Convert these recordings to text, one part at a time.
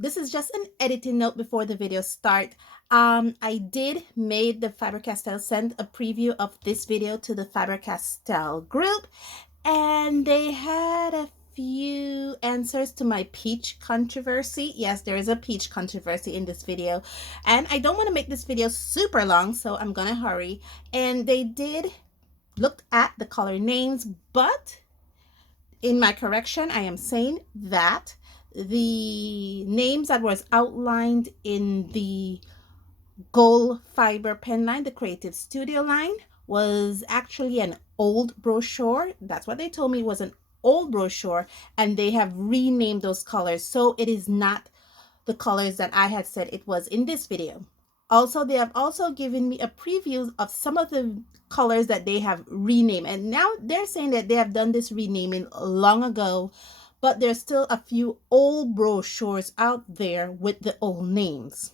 this is just an editing note before the video start. I did made the Faber Castell send a preview of this video to the Faber Castell group, and they had a few answers to my peach controversy. Yes, there is a peach controversy in this video, and I don't want to make this video super long, so I'm gonna hurry. And they did look at the color names, but in my correction, I am saying that the names that was outlined in the gold fiber pen line, the Creative Studio line, was actually an old brochure. That's what they told me, was an old brochure, and they have renamed those colors, so it is not the colors that I had said it was in this video. Also, they have also given me a preview of some of the colors that they have renamed, and now they're saying that they have done this renaming long ago, but there's still a few old brochures out there with the old names.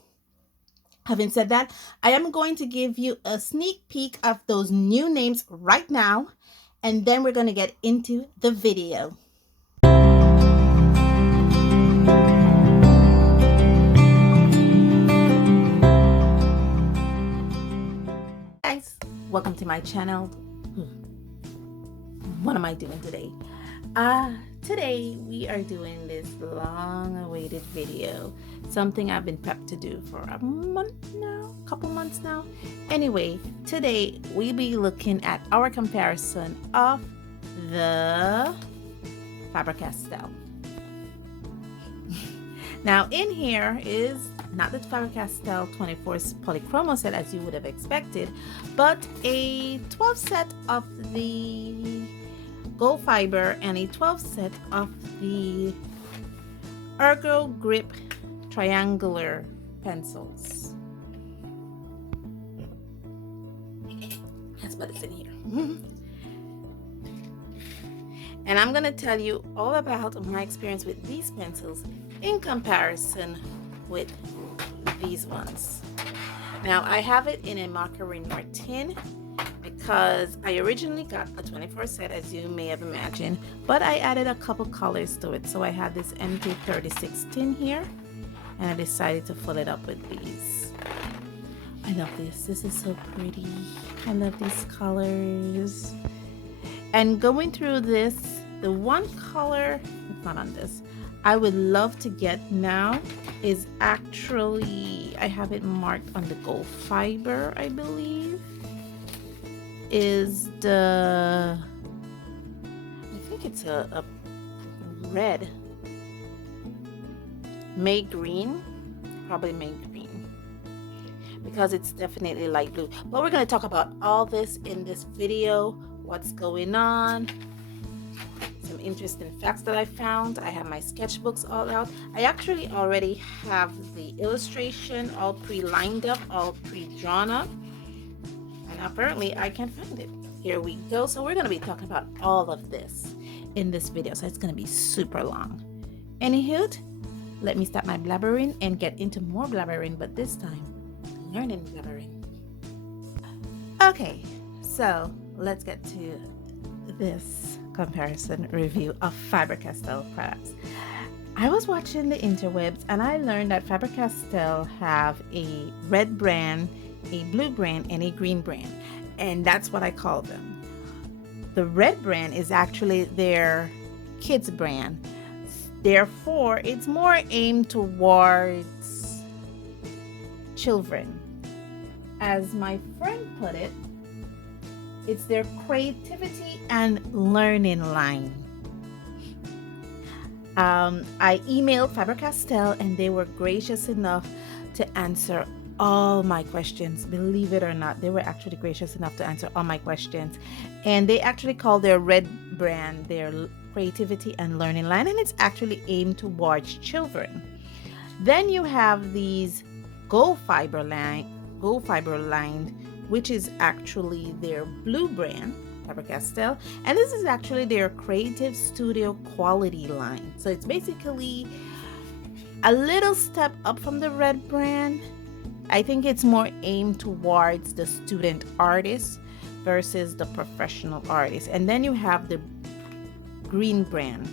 Having said that, I am going to give you a sneak peek of those new names right now, and then we're going to get into the video. Guys, welcome to my channel. What am I doing today? Today we are doing this long-awaited video, something I've been prepped to do for a couple months now. Anyway, today we'll be looking at our comparison of the Faber Castell. Now in here is not the Faber Castell 24 Polychromos set as you would have expected, but a 12 set of the gold fiber and a 12 set of the Ergo Grip triangular pencils. That's what it's in here. And I'm going to tell you all about my experience with these pencils in comparison with these ones. Now I have it in a macaron tin because I originally got a 24 set, as you may have imagined, but I added a couple colors to it. So I had this MT36 tin here, and I decided to fill it up with these. I love this. This is so pretty. I love these colors. And going through this, the one color, it's not on this, I would love to get now is actually, I have it marked on the gold fiber, I believe, is the, I think it's a red, May green, probably May green, because it's definitely light blue. But we're going to talk about all this in this video, what's going on, some interesting facts that I found. I have my sketchbooks all out. I actually already have the illustration all pre-lined up, all pre-drawn up, and apparently I can't find it. Here we go. So we're going to be talking about all of this in this video, so it's going to be super long. Anywho, let me stop my blabbering and get into more blabbering, but this time learning blabbering. Okay, so let's get to this comparison review of Faber Castell products. I was watching the interwebs and I learned that Faber Castell have a red brand, a blue brand, and a green brand, and that's what I call them. The red brand is actually their kids brand, therefore it's more aimed towards children. As my friend put it, it's their creativity and learning line. I emailed Faber Castell and they were gracious enough to answer all my questions. Believe it or not, they were actually gracious enough to answer all my questions. And they actually call their red brand their creativity and learning line, and it's actually aimed towards children. Then you have these gold fiber lined, which is actually their blue brand, Faber Castell, and this is actually their Creative Studio quality line. So it's basically a little step up from the red brand. I think it's more aimed towards the student artist versus the professional artist. And then you have the green brand,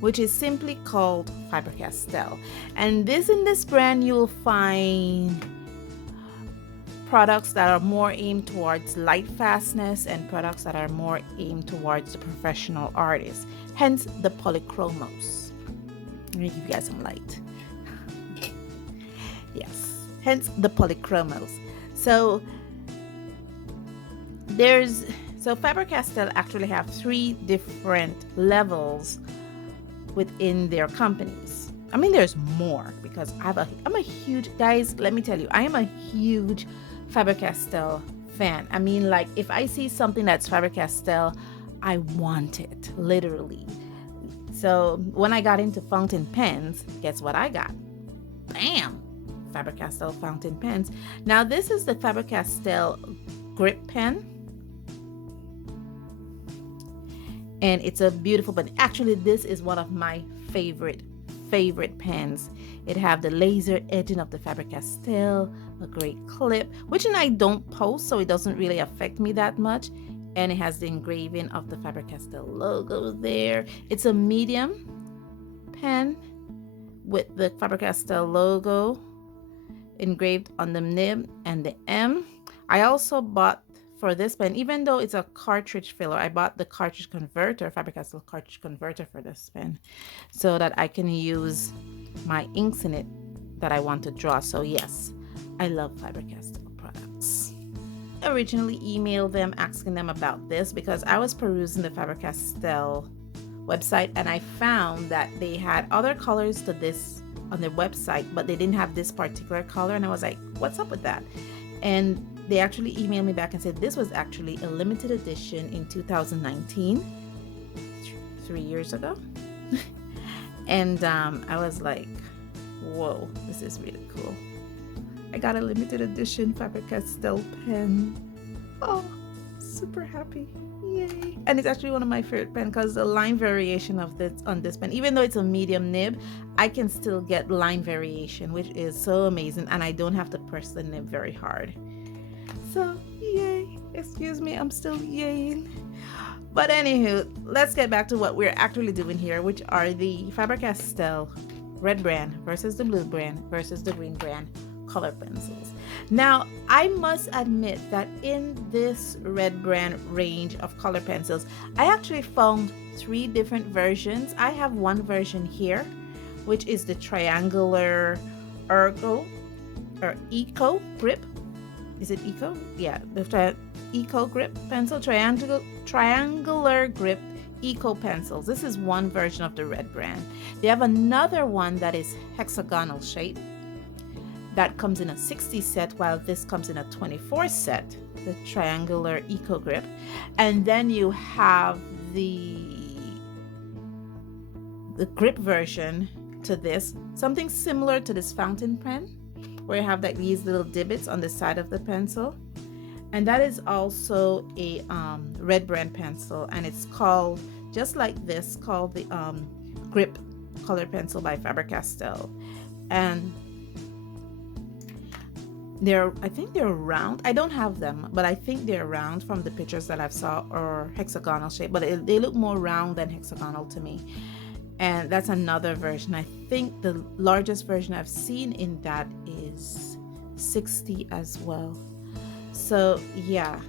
which is simply called Faber Castell. And in this brand, you'll find products that are more aimed towards light fastness and products that are more aimed towards the professional artist, hence the Polychromos. Let me give you guys some light. Yes, hence the Polychromos. So Faber Castell actually have 3 different levels within their companies. I mean, there's more because I'm a huge, guys, let me tell you, I am a huge Faber Castell fan. I mean, like, if I see something that's Faber Castell, I want it, literally. So when I got into fountain pens, guess what I got? Bam! Faber Castell fountain pens. Now this is the Faber Castell grip pen. And it's a beautiful pen. Actually, this is one of my favorite pens. It have the laser edging of the Faber Castell, a great clip, which I don't post, so it doesn't really affect me that much. And it has the engraving of the Faber Castell logo there. It's a medium pen with the Faber Castell logo engraved on the nib and the M. I also bought, for this pen, even though it's a cartridge filler, I bought the cartridge converter, Faber Castell cartridge converter for this pen, so that I can use my inks in it that I want to draw. So yes, I love Faber Castell products. I originally emailed them asking them about this because I was perusing the Faber Castell website and I found that they had other colors to this on their website, but they didn't have this particular color, and I was like, what's up with that? And they actually emailed me back and said this was actually a limited edition in 2019, 3 years ago. And I was like, whoa, this is really cool. I got a limited edition Faber Castell pen. Oh, super happy. Yay. And it's actually one of my favorite pens because the line variation of this on this pen, even though it's a medium nib, I can still get line variation, which is so amazing, and I don't have to press the nib very hard. So yay. Excuse me, I'm still yaying. But anywho, let's get back to what we're actually doing here, which are the Faber Castell red brand versus the blue brand versus the green brand color pencils. Now, I must admit that in this red brand range of color pencils, I actually found 3 different versions. I have one version here, which is the triangular Eco grip. Is it Eco? Yeah, the Eco grip pencil, triangular grip Eco pencils. This is one version of the red brand. They have another one that is hexagonal shape. That comes in a 60 set, while this comes in a 24 set, the triangular Eco grip. And then you have the grip version to this, something similar to this fountain pen, where you have like these little divots on the side of the pencil. And that is also a red brand pencil, and it's called, just like this, called the grip color pencil by Faber Castell. And I think they're round. I don't have them, but I think they're round from the pictures that I've saw, or hexagonal shape, but they look more round than hexagonal to me. And that's another version. I think the largest version I've seen in that is 60 as well. So yeah,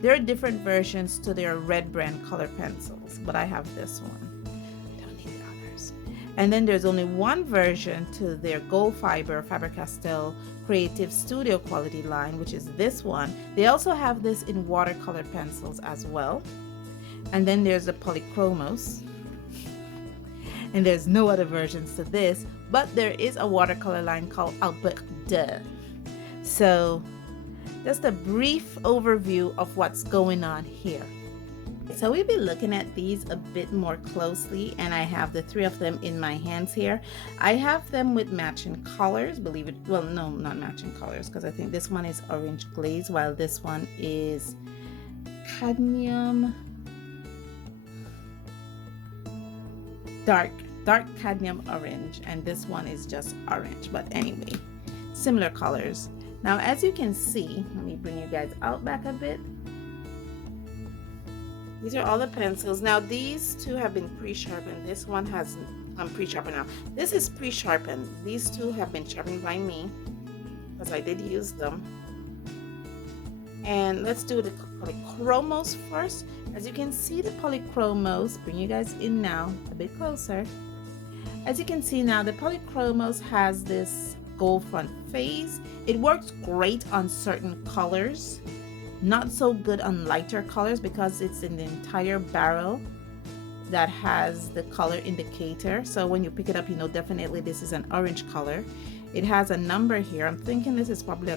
there are different versions to their red brand color pencils, but I have this one. I don't need the others. And then there's only one version to their gold fiber Faber Castell Creative Studio quality line, which is this one. They also have this in watercolor pencils as well. And then there's the Polychromos. And there's no other versions to this, but there is a watercolor line called Albert de. So just a brief overview of what's going on here. So we'll be looking at these a bit more closely, and I have the 3 of them in my hands here. I have them with matching colors, believe it, well, no, not matching colors, because I think this one is orange glaze, while this one is cadmium, dark cadmium orange, and this one is just orange. But anyway, similar colors. Now, as you can see, let me bring you guys out back a bit. These are all the pencils. Now, these 2 have been pre-sharpened. This one pre-sharpened now. This is pre-sharpened. These two have been sharpened by me because I did use them. And let's do the Polychromos first. As you can see, the Polychromos, bring you guys in now a bit closer. As you can see now, the Polychromos has this gold front face. It works great on certain colors, not so good on lighter colors because it's in the entire barrel that has the color indicator. So when you pick it up, you know definitely this is an orange color. It has a number here. I'm thinking this is probably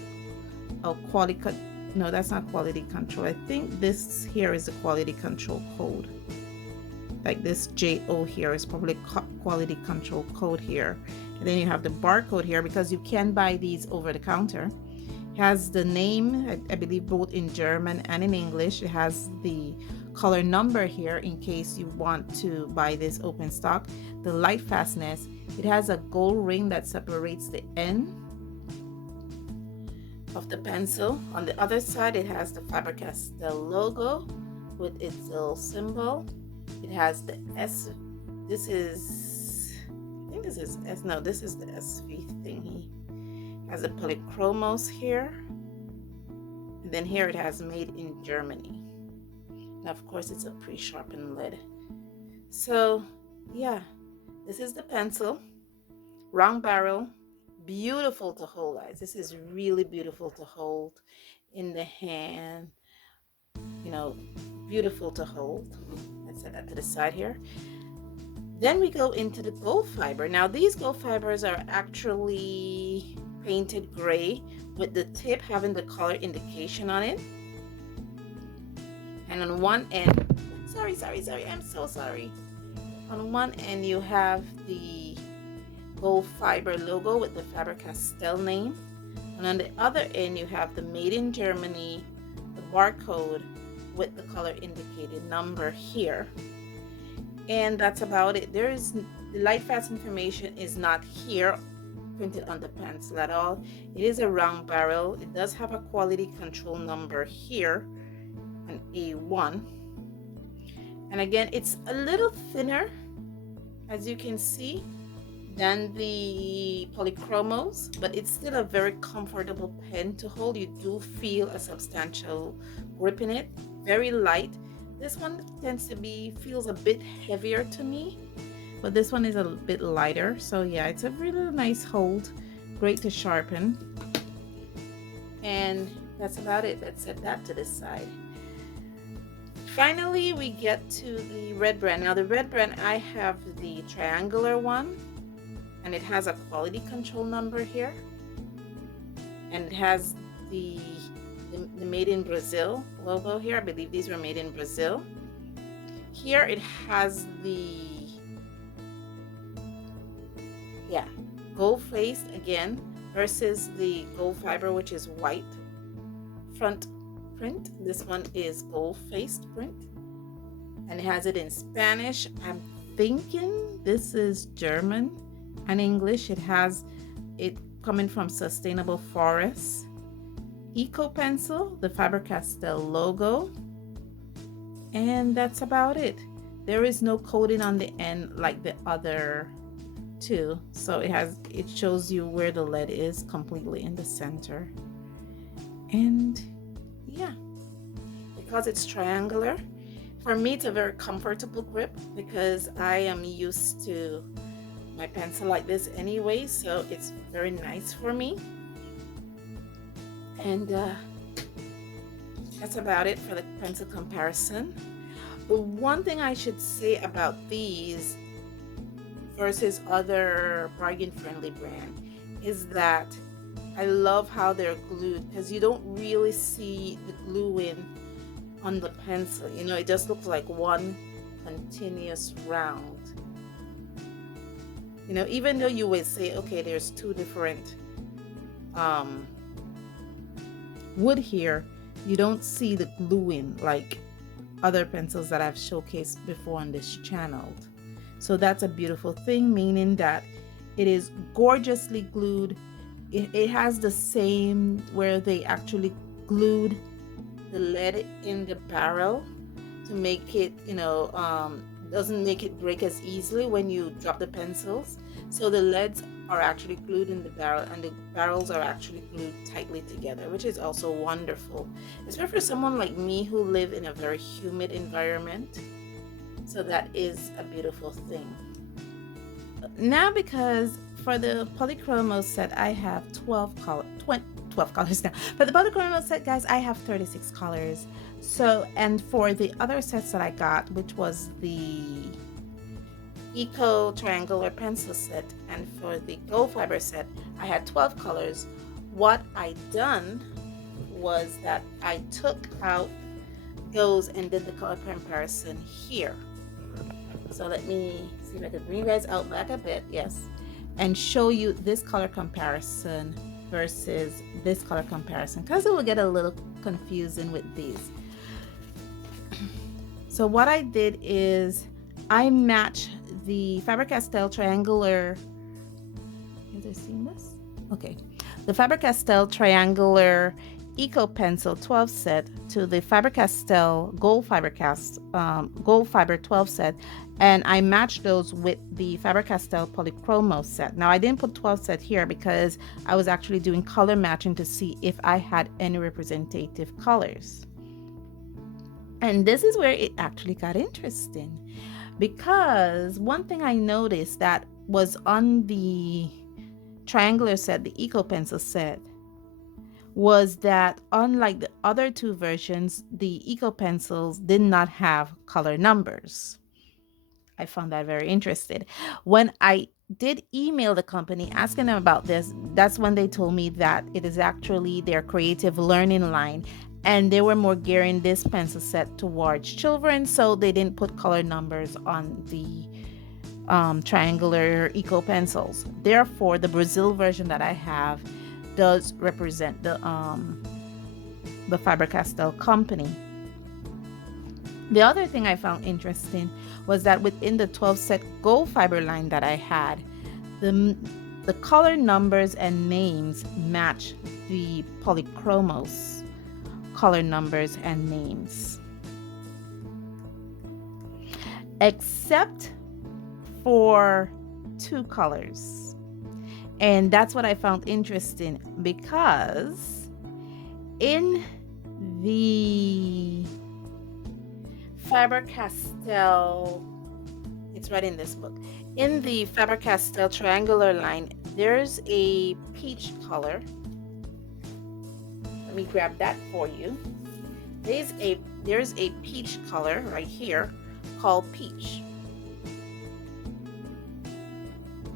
a quality, no, that's not quality control. I think this here is the quality control code. Like this JO here is probably quality control code here. And then you have the barcode here because you can buy these over the counter. It has the name, I believe both in German and in English. It has the color number here in case you want to buy this open stock. The light fastness, it has a gold ring that separates the end of the pencil. On the other side, it has the Faber Castell logo with its little symbol. It has the S, this is, I think this is S, no, this is the SV thingy. It has a Polychromos here. And then here it has made in Germany. And of course it's a pre-sharpened lid. So yeah, this is the pencil, round barrel, beautiful to hold, guys. This is really beautiful to hold in the hand, you know, beautiful to hold. Let's set that to the side here. Then we go into the gold fiber. Now these gold fibers are actually painted gray with the tip having the color indication on it. And on one end, sorry, I'm so sorry. On one end you have the gold fiber logo with the Faber Castell name. And on the other end you have the made in Germany, the barcode with the color indicated number here. And that's about it. There is the light fast information is not here printed on the pencil at all. It is a round barrel. It does have a quality control number here, an A1. And again, it's a little thinner, as you can see, than the Polychromos, but it's still a very comfortable pen to hold. You do feel a substantial grip in it, very light. This one tends to feels a bit heavier to me, but this one is a bit lighter. So yeah, it's a really nice hold, great to sharpen. And that's about it. Let's set that to the side. Finally, we get to the red brand. Now the red brand, I have the triangular one, and it has a quality control number here, and it has the made in Brazil logo here. I believe these were made in Brazil. Here it has the gold faced again versus the gold fiber, which is white front print. This one is gold faced print, and it has it in Spanish. I'm thinking this is German and English. It has it coming from Sustainable Forests. Eco pencil, the Faber Castell logo, and that's about it. There is no coating on the end like the other two, so it shows you where the lead is completely in the center. And yeah, because it's triangular, for me it's a very comfortable grip because I am used to my pencil like this anyway, so it's very nice for me. And that's about it for the pencil comparison. The one thing I should say about these versus other bargain friendly brand is that I love how they're glued, because you don't really see the gluing on the pencil. You know, it just looks like one continuous round. You know, even though you would say, okay, there's two different wood here, you don't see the gluing like other pencils that I've showcased before on this channel. So that's a beautiful thing, meaning that it is gorgeously glued. It has the same where they actually glued the lead in the barrel to make it, you know, doesn't make it break as easily when you drop the pencils. So the leads are actually glued in the barrel, and the barrels are actually glued tightly together, which is also wonderful, especially for someone like me who live in a very humid environment. So that is a beautiful thing. Now, because for the Polychromos set I have 12 colors now. For the Polychromos set, guys, I have 36 colors. So, and for the other sets that I got, which was the Eco Triangular Pencil set, and for the Gold Fiber set, I had 12 colors. What I done was that I took out those and did the color comparison here. So let me see if I can bring you guys out back a bit, yes, and show you this color comparison versus this color comparison, because it will get a little confusing with these. So what I did is I matched the Faber Castell Triangular, have you seen this? Okay, the Faber Castell Triangular Eco Pencil 12 set to the Faber Castell Gold Fiber 12 set, and I matched those with the Faber Castell Polychromos set. Now I didn't put 12 set here because I was actually doing color matching to see if I had any representative colors. And this is where it actually got interesting, because one thing I noticed that was on the triangular set, the Eco Pencil set, was that unlike the other two versions, the Eco Pencils did not have color numbers. I found that very interesting. When I did email the company asking them about this, that's when they told me that it is actually their creative learning line, and they were more gearing this pencil set towards children, so they didn't put color numbers on the triangular Eco Pencils. Therefore, the Brazil version that I have does represent the Faber Castell company. The other thing I found interesting was that within the 12 set Gold Fiber line that I had, the color numbers and names match the Polychromos color numbers and names, except for two colors. And that's what I found interesting, because in the Faber Castell, it's right in this book, in the Faber Castell triangular line, there's a peach color. Let me grab that for you. There's a peach color right here called peach.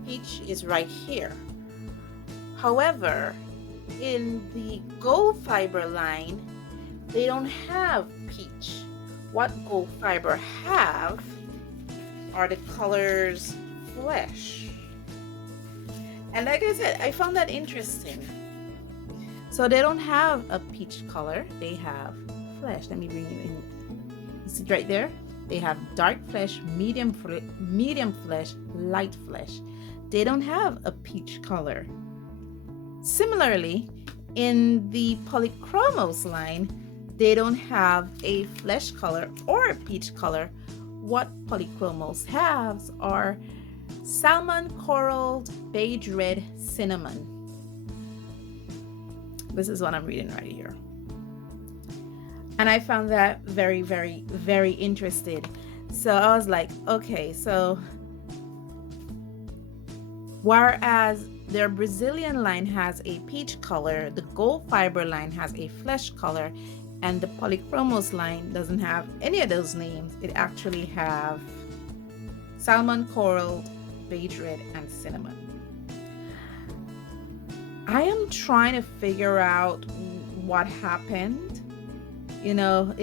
Peach is right here. However, in the Gold Fiber line, they don't have peach. What Gold Fiber have are the colors flesh. And like I said, I found that interesting. So they don't have a peach color, they have flesh. Let me bring you in. You see right there? They have dark flesh, medium flesh, light flesh. They don't have a peach color. Similarly, in the Polychromos line, they don't have a flesh color or a peach color. What Polychromos has are salmon, coral, beige red, cinnamon. This is what I'm reading right here. And I found that very, very, very interesting. So I was like, okay, so whereas their Brazilian line has a peach color, the Gold Fiber line has a flesh color, and the Polychromos line doesn't have any of those names. It actually have salmon, coral, beige red, and cinnamon. I am trying to figure out what happened. You know,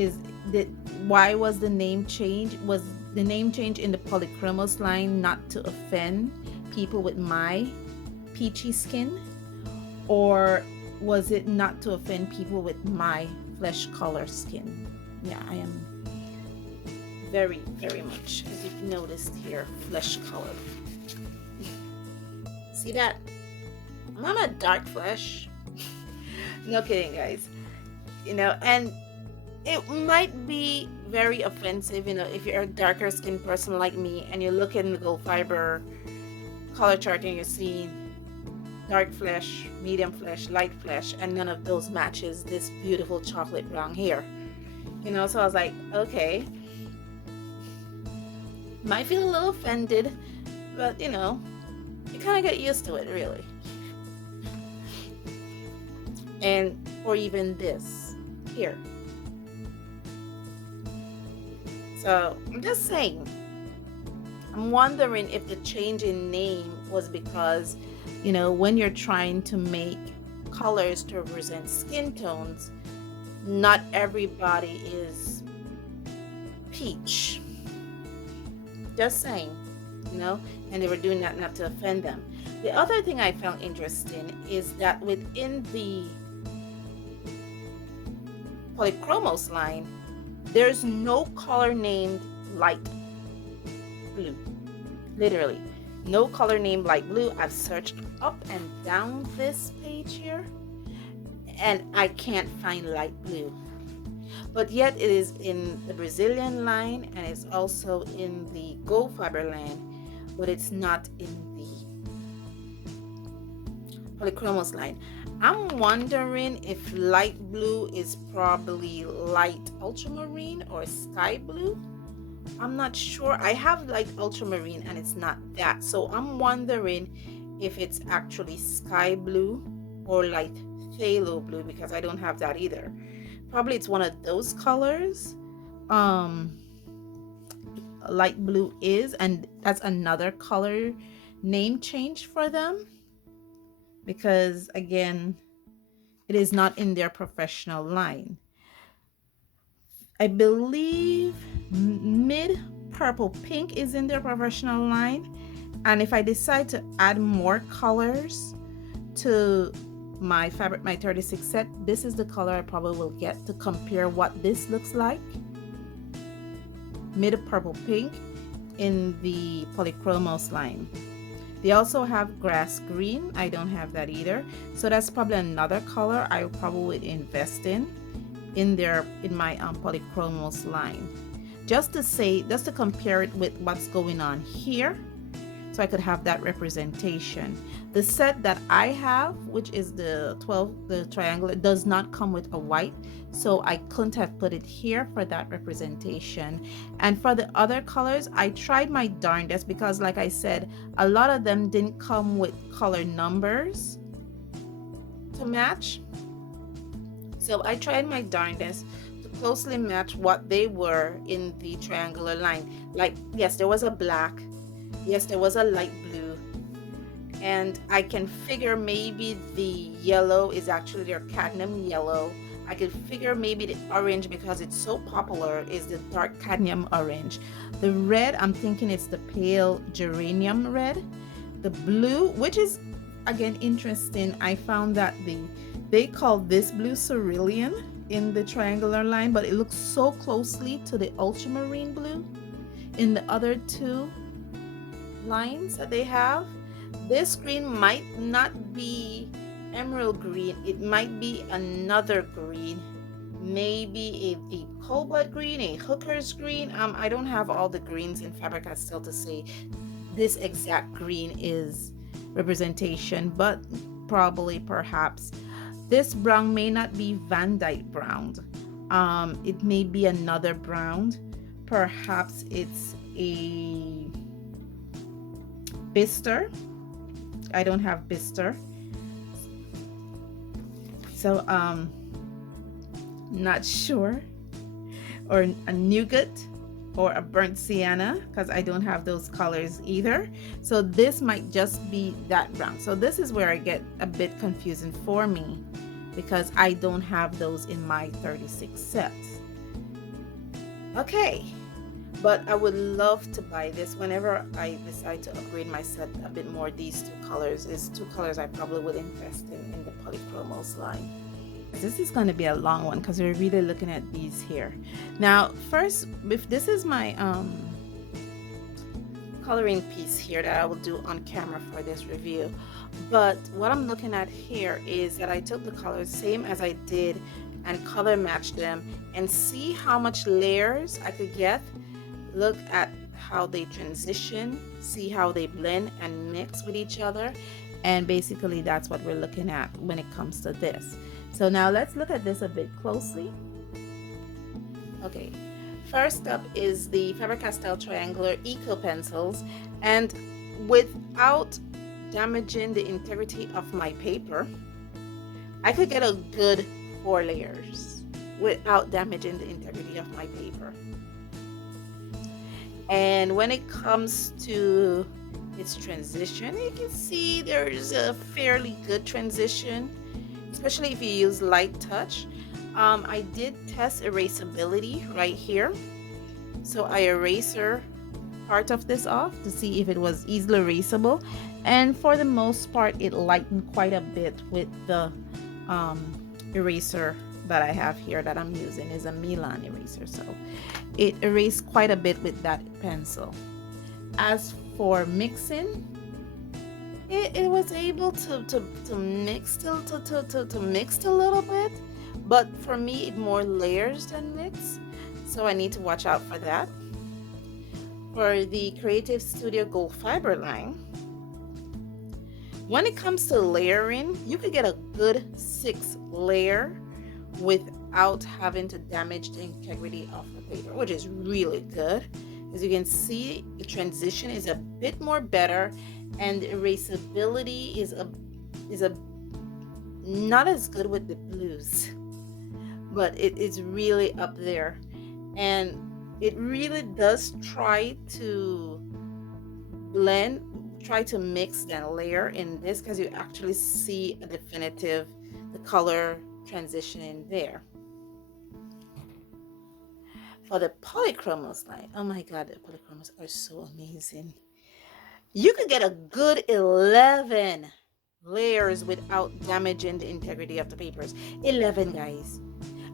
why was the name change? Was the name change in the Polychromos line not to offend people with my peachy skin, or was it not to offend people with my flesh color skin? Yeah, I am very, very much, as you've noticed here, flesh color. See that? I'm a dark flesh. No kidding, guys. You know, and it might be very offensive, you know, if you're a darker skinned person like me and you look in the gold fiber color chart and you see dark flesh, medium flesh, light flesh, and none of those matches this beautiful chocolate brown here. You know, so I was like, okay, might feel a little offended, but you know, you kind of get used to it, really. And or even this here. So I'm just saying, I'm wondering if the change in name was because, you know, when you're trying to make colors to represent skin tones, not everybody is peach. Just saying, you know, and they were doing that not to offend them. The other thing I found interesting is that within the Polychromos line, there's no color named light blue. Literally, no color named light blue. I've searched up and down this page here, and I can't find light blue. But yet it is in the Brazilian line, and it's also in the gold fiber line, but it's not in the Polychromos line. I'm wondering if light blue is probably light ultramarine or sky blue. I'm not sure. I have light ultramarine and it's not that. So I'm wondering if it's actually sky blue or light phthalo blue, because I don't have that either. Probably it's one of those colors. Light blue is, and that's another color name change for them, because again, it is not in their professional line. I believe mid purple pink is in their professional line, and if I decide to add more colors to my 36 set, this is the color I probably will get to compare what this looks like. Mid purple pink in the Polychromos line. They also have grass green. I don't have that either. So that's probably another color I will probably invest in my Polychromos line. Just to compare it with what's going on here, so I could have that representation. The set that I have, which is the triangular, does not come with a white, so I couldn't have put it here for that representation. And for the other colors, I tried my darndest, because like I said, a lot of them didn't come with color numbers to match. So I tried my darndest to closely match what they were in the triangular line. Like, yes, there was a black, yes, there was a light blue, and I can figure maybe the yellow is actually their cadmium yellow. I could figure maybe the orange, because it's so popular, is the dark cadmium orange. The red, I'm thinking it's the pale geranium red. The blue, which is again interesting, I found that they call this blue cerulean in the triangular line, but it looks so closely to the ultramarine blue in the other two lines that they have. This green might not be emerald green, it might be another green, maybe a deep cobalt green, a hooker's green. I don't have all the greens in Faber Castell to say this exact green is representation, but probably perhaps this brown may not be Van Dyke brown. It may be another brown. Perhaps it's a Bister. I don't have Bister. So not sure. Or a nougat or a burnt sienna, because I don't have those colors either. So this might just be that brown. So this is where I get a bit confusing for me, because I don't have those in my 36 sets. Okay, but I would love to buy this whenever I decide to upgrade my set a bit more. These two colors is two colors I probably would invest in the Polychromos line. This is going to be a long one, because we're really looking at these here. Now first, if this is my coloring piece here that I will do on camera for this review, but what I'm looking at here is that I took the colors same as I did and color match them and see how much layers I could get. Look at how they transition, see how they blend and mix with each other. And basically that's what we're looking at when it comes to this. So now let's look at this a bit closely. Okay, first up is the Faber Castell Triangular Eco Pencils, and without damaging the integrity of my paper, I could get a good 4 layers without damaging the integrity of my paper. And when it comes to its transition, you can see there's a fairly good transition, especially if you use light touch. I did test erasability right here, so I eraser part of this off to see if it was easily erasable, and for the most part it lightened quite a bit with the eraser that I have here that I'm using is a Milan eraser, so it erased quite a bit with that pencil. As for mixing, it was able to mix a little bit, but for me it more layers than mix, so I need to watch out for that. For the Creative Studio Gold Fiber line, when it comes to layering, you could get a good 6 layer without having to damage the integrity of the paper, which is really good. As you can see, the transition is a bit more better, and the erasability is a not as good with the blues, but it is really up there, and it really does try to blend, try to mix and layer in this, because you actually see a definitive the color transition in there. For the Polychromos line, oh my god, the Polychromos are so amazing. You could get a good 11 layers without damaging the integrity of the papers. 11, guys.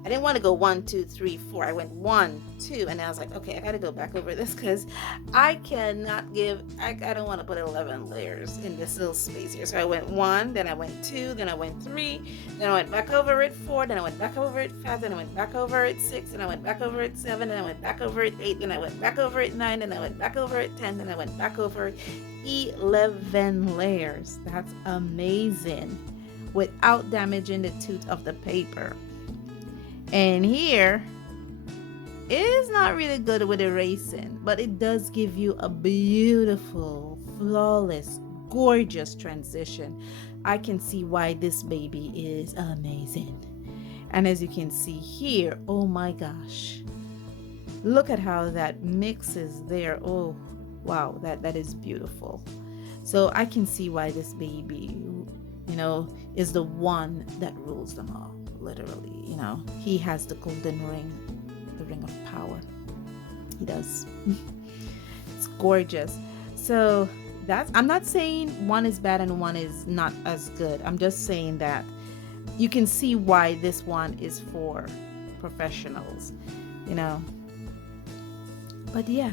I didn't want to go 1, 2, 3, 4. I went 1, 2, and I was like, okay, I gotta go back over this because I cannot give, I don't want to put 11 layers in this little space here. So I went 1, then I went 2, then I went 3, then I went back over it 4, then I went back over it 5, then I went back over it 6, then I went back over it 7, then I went back over it 8, then I went back over it 9, then I went back over it 10, then I went back over it 11 layers. That's amazing without damaging the tooth of the paper. And here it is not really good with erasing, but it does give you a beautiful, flawless, gorgeous transition. I can see why this baby is amazing. And as you can see here, oh my gosh, look at how that mixes there. Oh wow, that is beautiful. So I can see why this baby, you know, is the one that rules them all. Literally, you know, he has the golden ring, the ring of power. He does. It's gorgeous. So that's, I'm not saying one is bad and one is not as good. I'm just saying that you can see why this one is for professionals, you know. But yeah,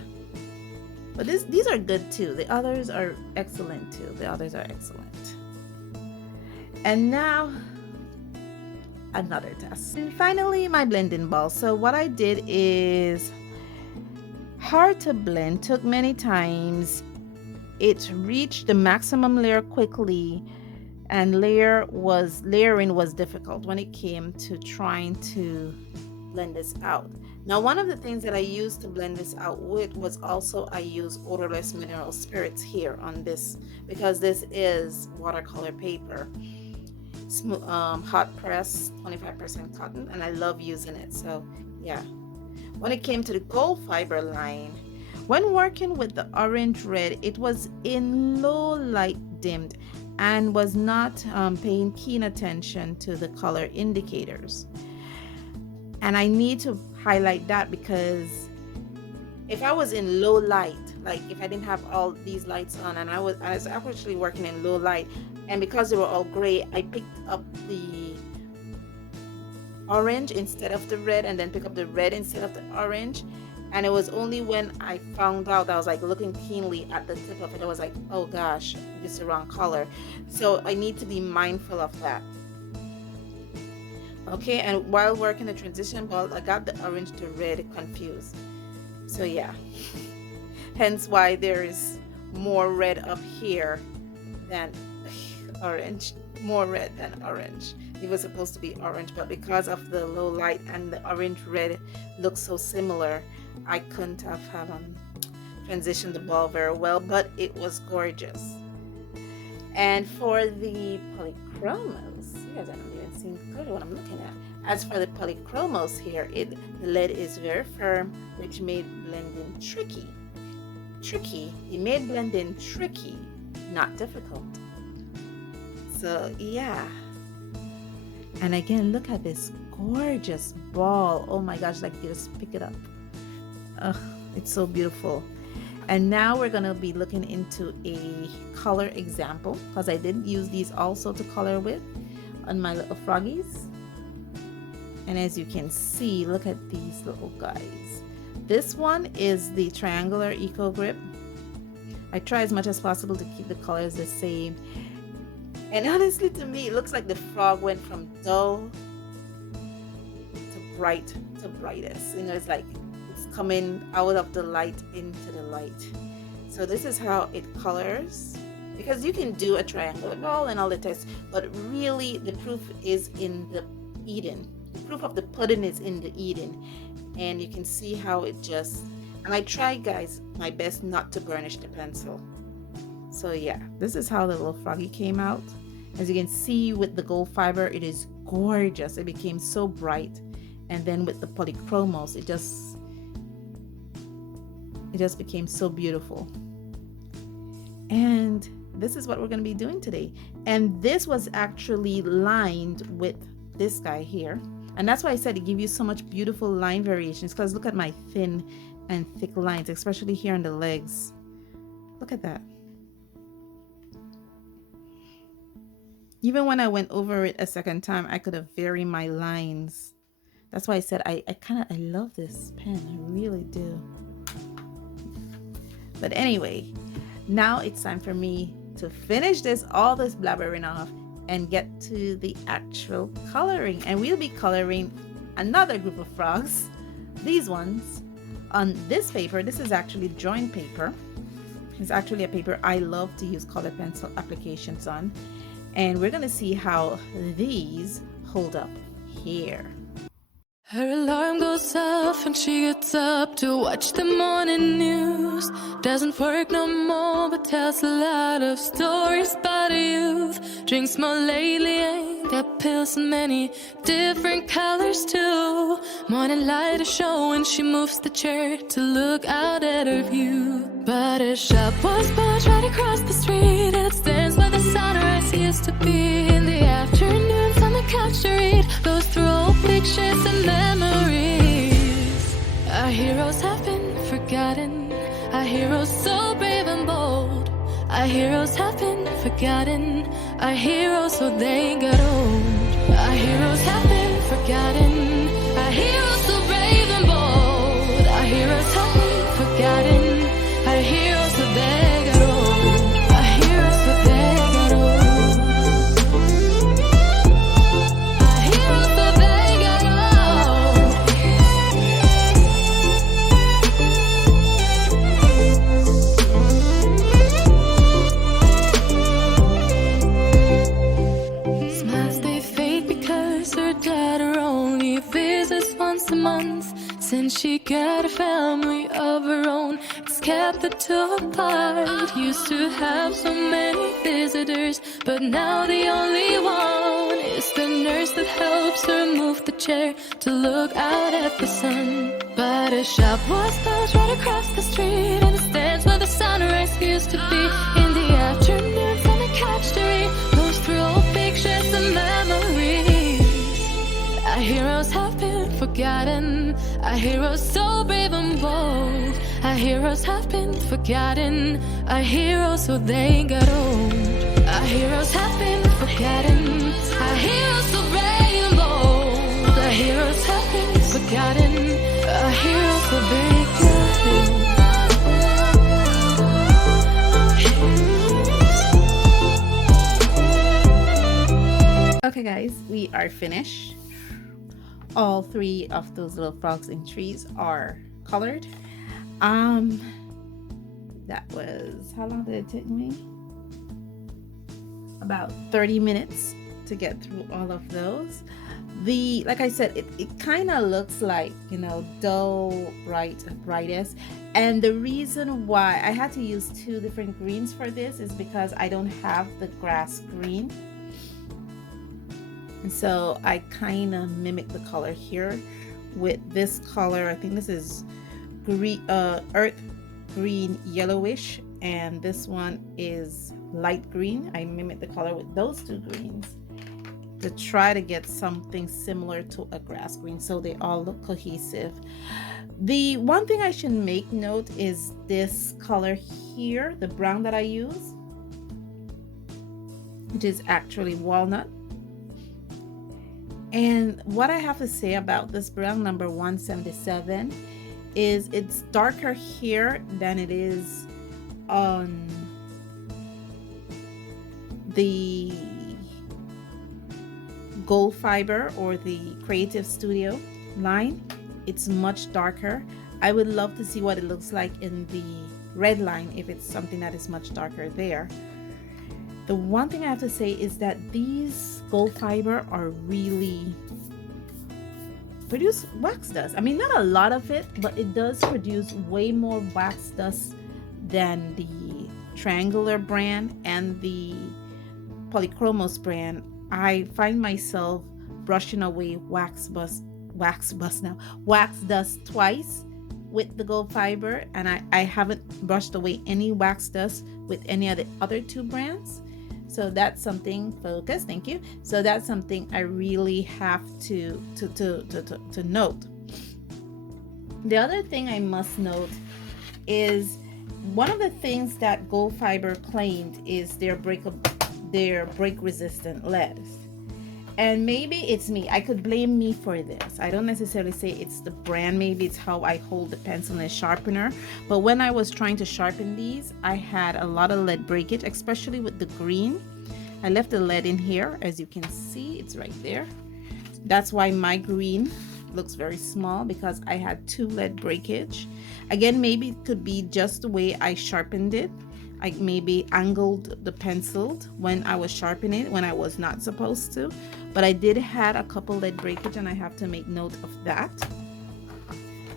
but these are good too. The others are excellent too. The others are excellent. And now another test. And finally, my blending ball. So what I did is hard to blend, took many times. It reached the maximum layer quickly, and layering was difficult when it came to trying to blend this out. Now, one of the things that I used to blend this out with was also I use odorless mineral spirits here on this, because this is watercolor paper. Smooth, hot press, 25% cotton, and I love using it. So yeah, when it came to the gold fiber line, when working with the orange red, it was in low light dimmed and was not paying keen attention to the color indicators. And I need to highlight that, because if I was in low light, like if I didn't have all these lights on and I was actually working in low light, and because they were all gray, I picked up the orange instead of the red, and then pick up the red instead of the orange. And it was only when I found out, I was like looking keenly at the tip of it, I was like, oh gosh, this is the wrong color. So I need to be mindful of that. Okay, and while working the transition ball, I got the orange to red confused. So yeah, hence why there is more red up here than orange, more red than orange. It was supposed to be orange, but because of the low light and the orange red looks so similar, I couldn't have transitioned the ball very well, but it was gorgeous. And for the Polychromos, you guys are not even seeing clearly what I'm looking at. As for the Polychromos here, the lead is very firm, which made blending tricky. It made blending tricky, not difficult. So yeah. And again, look at this gorgeous ball. Oh my gosh, like just pick it up. Oh, it's so beautiful. And now we're gonna be looking into a color example, because I did use these also to color with on my little froggies. And as you can see, look at these little guys. This one is the triangular eco grip. I try as much as possible to keep the colors the same. And honestly, to me, it looks like the frog went from dull to bright to brightest. You know, it's like it's coming out of the light into the light. So this is how it colors. Because you can do a triangular ball and all the text, but really the proof is in the eating. The proof of the pudding is in the eating. And you can see how it just, and I try, guys, my best not to burnish the pencil. So yeah, this is how the little froggy came out. As you can see with the gold fiber, it is gorgeous. It became so bright. And then with the Polychromos, it just became so beautiful. And this is what we're going to be doing today. And this was actually lined with this guy here. And that's why I said it gives you so much beautiful line variations, because look at my thin and thick lines, especially here on the legs. Look at that. Even when I went over it a second time, I could have varied my lines. That's why I said I love this pen. I really do. But anyway, now it's time for me to finish all this blabbering off and get to the actual coloring. And we'll be coloring another group of frogs, these ones, on this paper. This is actually drawing paper. It's actually a paper I love to use colored pencil applications on. And we're gonna see how these hold up here. Her alarm goes off and she gets up to watch the morning news. Doesn't work no more, but tells a lot of stories about her youth. Drinks more lately, ain't got pills in many different colors too. Morning light is showing, she moves the chair to look out at her view. But her shop was built right across the street, and it stands where the sunrise used to be. In the afternoons on the couch to read, goes through old pictures and memories. Our heroes have been forgotten, our heroes so brave and bold. Our heroes have been forgotten, our heroes so they got old. Our heroes have been forgotten, our heroes so brave and bold. Our heroes have been forgotten, our heroes so they got old. Our heroes so they got old. Our heroes so they got old. Smiles they fade because her daughter only visits once a month. Since she got a family of her own, it's kept the two apart. Used to have so many visitors, but now the only one is the nurse that helps her move the chair to look out at the sun. But her shop was built right across the street, and it stands where the sunrise used to be. In the afternoons on the couch to read, goes through old pictures and memories. Our heroes have been forgotten, our heroes so brave and bold. Our heroes have been forgotten, our heroes so they got old. Our heroes have been forgotten, our heroes so brave and bold. Our heroes have been forgotten, our heroes so they got old. Okay guys, we are finished. all three of those little frogs and trees are colored. That was, how long did it take me? About 30 minutes to get through all of those. Like I said, it kind of looks like, you know, dull brightest. And the reason why I had to use two different greens for this is because I don't have the grass green. And so I kind of mimic the color here with this color. I think this is green, earth green yellowish, and this one is light green. I mimic the color with those two greens to try to get something similar to a grass green so they all look cohesive. The one thing I should make note is this color here, the brown that I use, which is actually walnut. And what I have to say about this brown, number 177, is it's darker here than it is on the Gold Fiber or the Creative Studio line. It's much darker. I would love to see what it looks like in the red line if it's something that is much darker there. The one thing I have to say is that these Gold Fiber are really produce wax dust. I mean, not a lot of it, but it does produce way more wax dust than the Triangular brand and the Polychromos brand. I find myself brushing away wax dust twice with the Gold Fiber, and I haven't brushed away any wax dust with any of the other two brands. So that's something, focus, thank you. So that's something I really have to note. The other thing I must note is one of the things that Gold Fiber claimed is their break resistant lead. And maybe it's me. I could blame me for this. I don't necessarily say it's the brand. Maybe it's how I hold the pencil and sharpener. But when I was trying to sharpen these, I had a lot of lead breakage, especially with the green. I left the lead in here. As you can see, it's right there. That's why my green looks very small, because I had 2 lead breakage. Again, maybe it could be just the way I sharpened it. I maybe angled the pencil when I was sharpening it when I was not supposed to, but I did have a couple lead breakage, and I have to make note of that.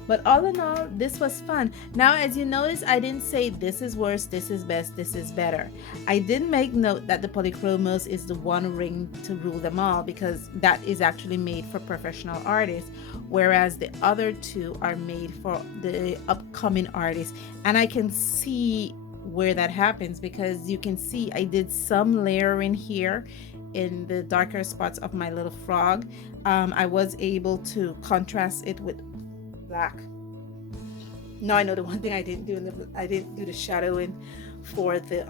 But all in all, this was fun. Now, as you notice, I didn't say this is worse, this is best, this is better. I did make note that the Polychromos is the one ring to rule them all, because that is actually made for professional artists, whereas the other two are made for the upcoming artists. And I can see where that happens, because you can see I did some layering here in the darker spots of my little frog. I was able to contrast it with black. No, I know the one thing I didn't do, I didn't do the shadowing for the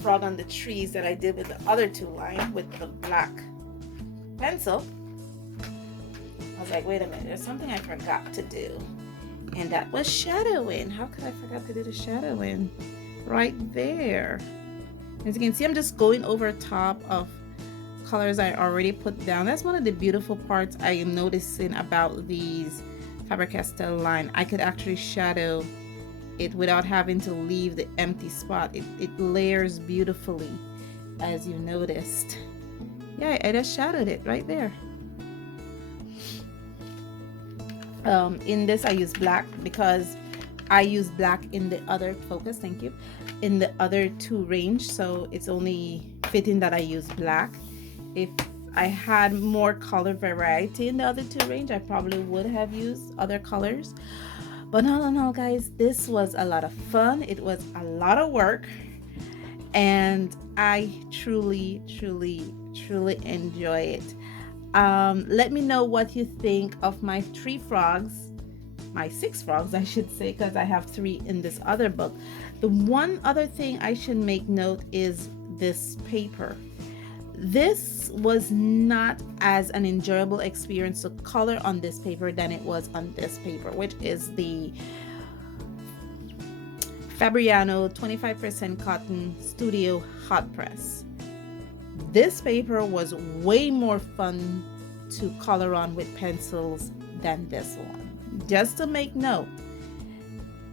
frog on the trees that I did with the other two lines with the black pencil. I was like, wait a minute, there's something I forgot to do. And that was shadowing. How could I forget to do the shadowing? Right there. As you can see, I'm just going over top of colors I already put down. That's one of the beautiful parts I am noticing about these Faber Castell line. I could actually shadow it without having to leave the empty spot. It layers beautifully, as you noticed. Yeah, I just shadowed it right there. In this I use black because I use black in the other focus, thank you, in the other two range, so it's only fitting that I use black. If I had more color variety in the other two range, I probably would have used other colors. But all in all, guys, this was a lot of fun. It was a lot of work, and I truly enjoy it. Let me know what you think of my 3 frogs, my 6 frogs I should say, because I have 3 in this other book. The one other thing I should make note is this paper. This was not as an enjoyable experience to color on this paper than it was on this paper, which is the Fabriano 25% cotton studio hot press. This paper was way more fun to color on with pencils than this one. Just to make note,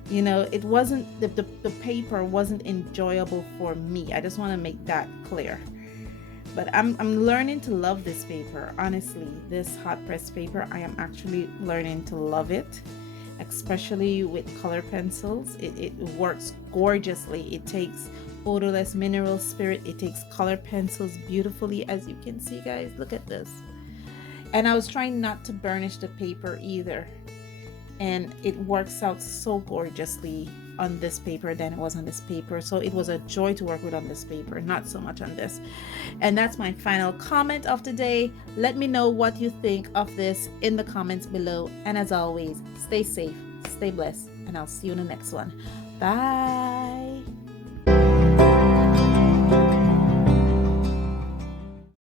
you know, it wasn't, the paper wasn't enjoyable for me. I just want to make that clear. But I'm learning to love this paper. Honestly, this hot press paper, I am actually learning to love it, especially with color pencils. It works gorgeously. It takes odorless mineral spirit. It takes color pencils beautifully, as you can see, guys. Look at this. And I was trying not to burnish the paper either. And it works out so gorgeously on this paper than it was on this paper. So it was a joy to work with on this paper, not so much on this. And that's my final comment of the day. Let me know what you think of this in the comments below. And as always, stay safe, stay blessed, and I'll see you in the next one. Bye.